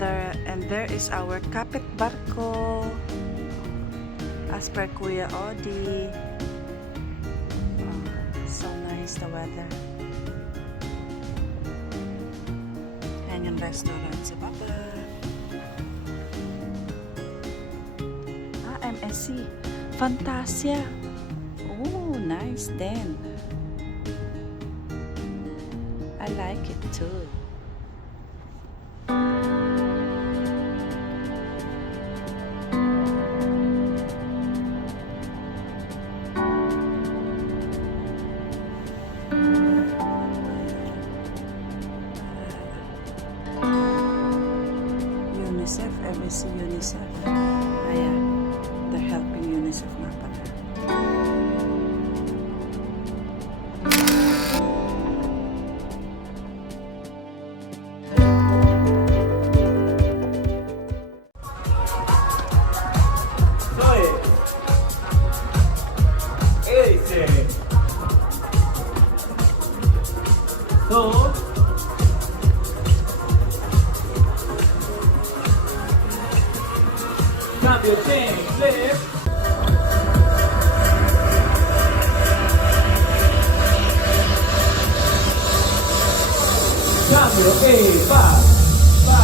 there is our kapit barko. As per Kuya Odi. So nice the weather. And yung restaurant sa baba. MSC Fantasia. Oh, nice then. I like it too. UNICEF, MSC UNICEF. Ayan, they're helping UNICEF nga pala. Snap your chain, flip. Cambio, va, va.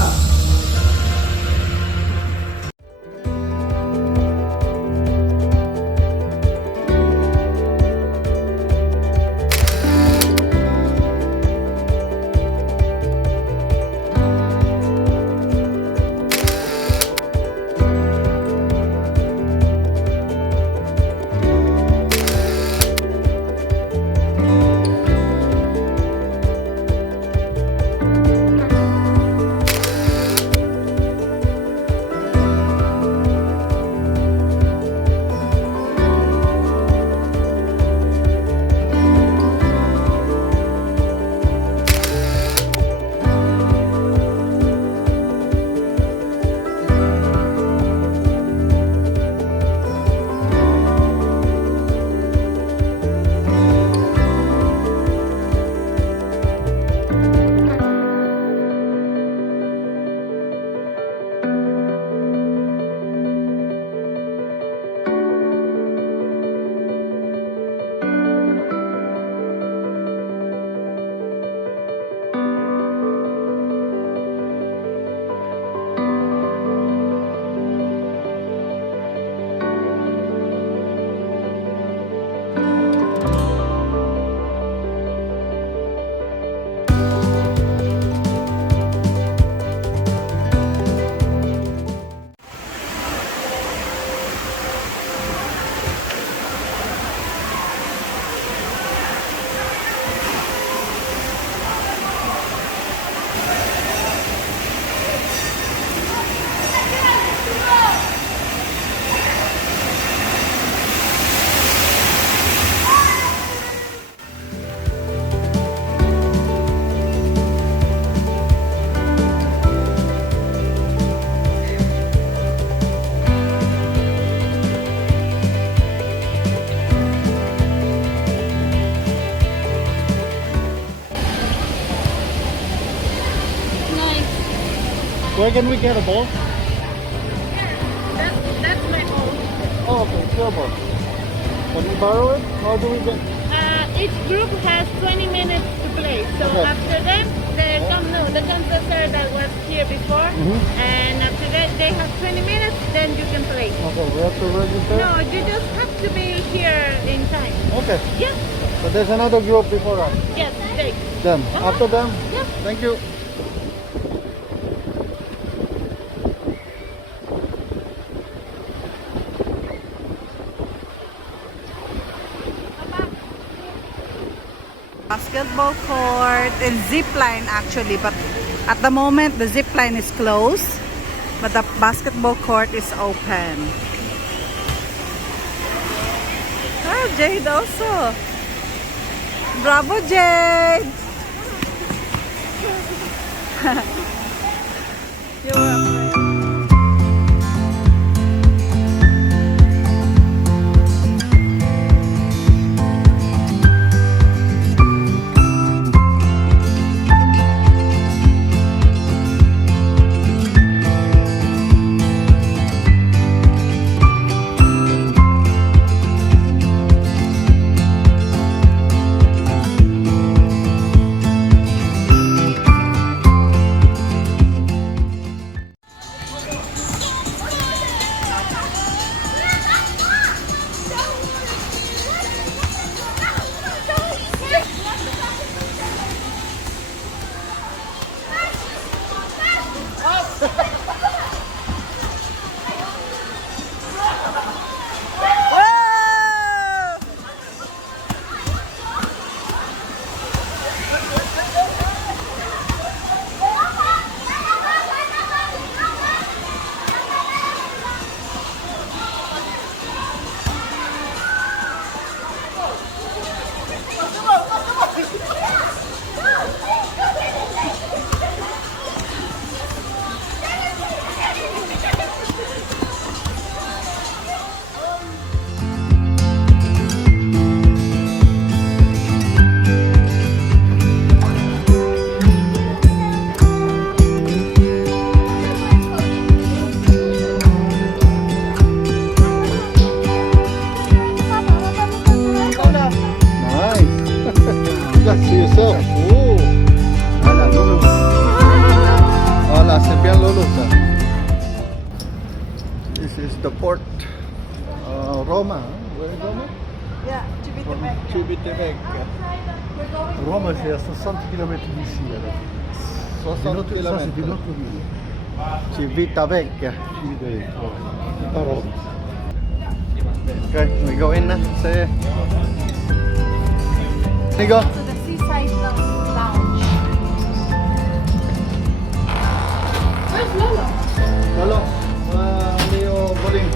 Where can we get a ball? That's my home. Oh, okay, it's your ball. Can we borrow it? How do we get? Each group has 20 minutes to play. So Okay. after them, the contestant that was here before, and after that they have 20 minutes. Then you can play. Okay, we have to register? No, you just have to be here in time. Okay. Yes. So there's another group before us. Yes. Take. Them. After them? Yes. Thank you. Basketball court and zipline actually, but at the moment the zipline is closed, but the basketball court is open. Ah, Jade also. Bravo, Jade! You're welcome. the port. Roma. Where is Roma? Yeah, Civitavecchia. Civitavecchia. We're going Roma c'est à 60 km d'ici. 60 Ah, km. Ça, c'est une autre ville. Civitavecchia. Civitavecchia. C'est pas Rome. Okay, we go in na. Say. We go. to the seaside lounge. Where's Lola? Hello. Leo Boling.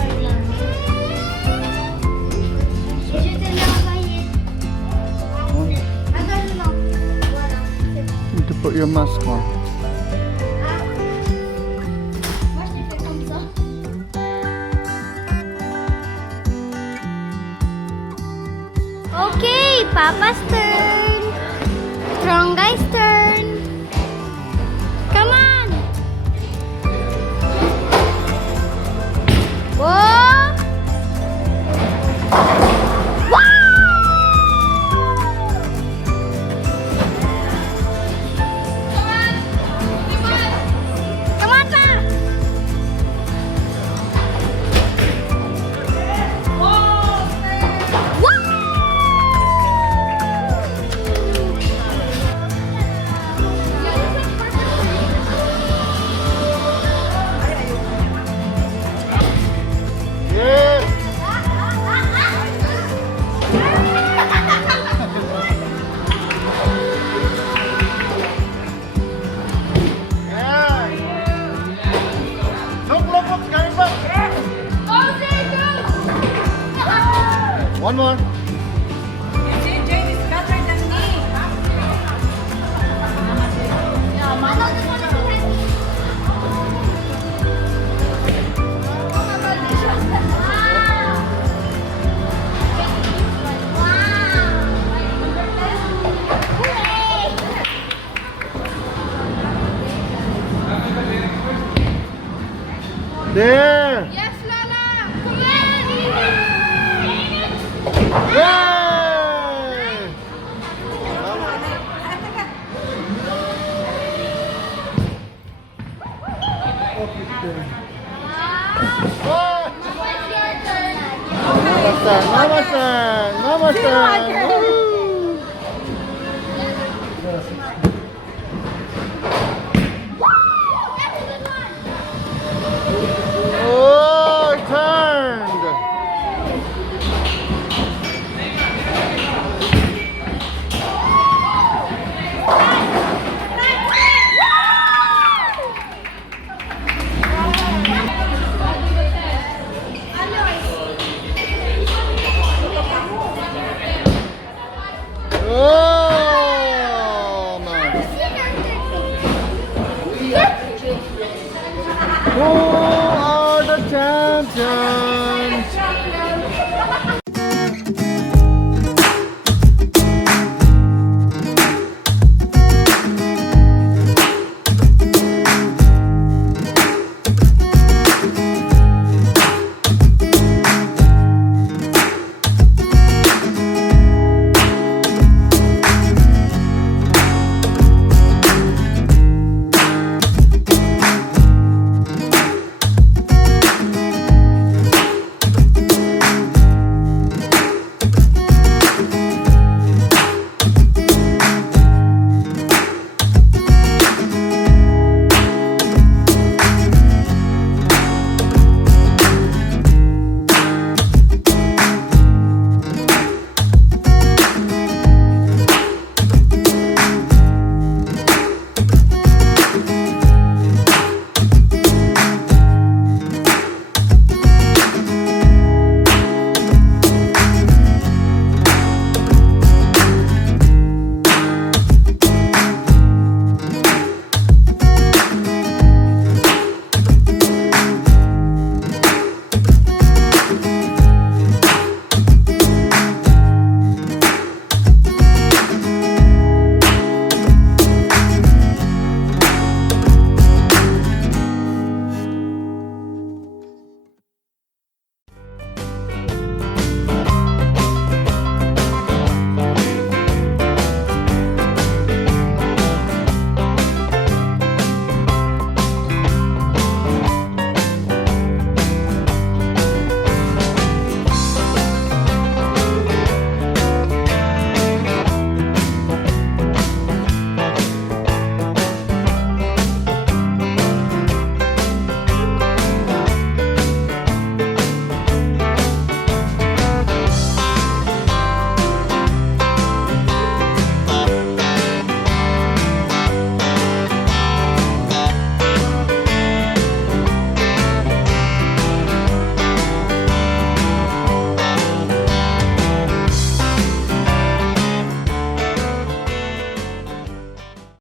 J'étais là, voyez. Regarde là. Voilà. Need to put your mask on. Ah. Moi, je l'ai fait comme ça. Okay, Papa's turn. Strong guy's turn. Come on. Whoa. Come on, Pa. Yes. Look, coming back. One more. Jane is better than me. There. Yes, Lola. Yay! Namaste, namaste, namaste. Woo! Oh, it turned. Oh, man. Who are the champions?